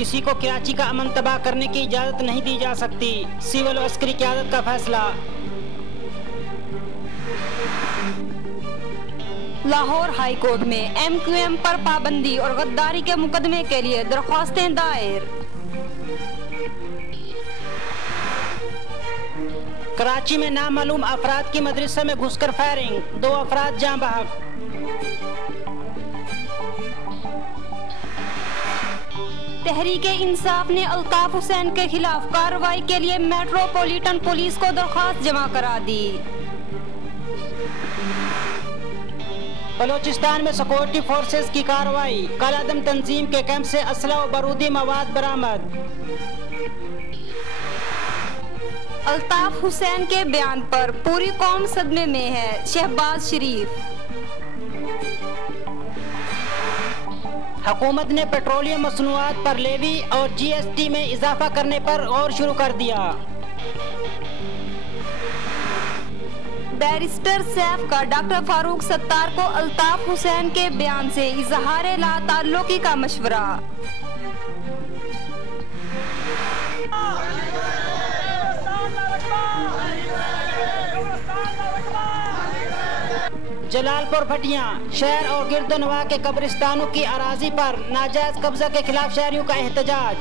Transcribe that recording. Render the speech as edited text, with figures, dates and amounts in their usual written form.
किसी को कराची का अमन तबाह करने की इजाजत नहीं दी जा सकती। सिविल और अस्करी क़यादत का फैसला। लाहौर हाई कोर्ट में MQM पर पाबंदी और गद्दारी के मुकदमे के लिए दरख्वास्तें दायर। कराची में नामालूम अफराद की मदरसा में घुसकर फायरिंग, 2 अफराद जाँ बहक। तहरीके इंसाफ ने अल्ताफ हुसैन के खिलाफ कार्रवाई के लिए मेट्रोपॉलिटन पुलिस को दरख्वास्त जमा करा दी। बलोचिस्तान में सिक्योरिटी फोर्सेस की कार्रवाई, कालादम तंजीम के कैंप से असला और बारूदी मवाद बरामद। अल्ताफ हुसैन के बयान पर पूरी कौम सदमे में है, शहबाज शरीफ। हुकूमत ने पेट्रोलियम मसनूआत पर लेवी और GST में इजाफा करने पर गौर शुरू कर दिया। बैरिस्टर सैफ का डॉक्टर फारूक सत्तार को अल्ताफ हुसैन के बयान से इजहार ला ताल्लुकी का मशवरा। जलालपुर भटियां शहर और गिरदोनवा के कब्रिस्तानों की अराजी पर नाजायज कब्जा के खिलाफ शहरियों का एहतजाज।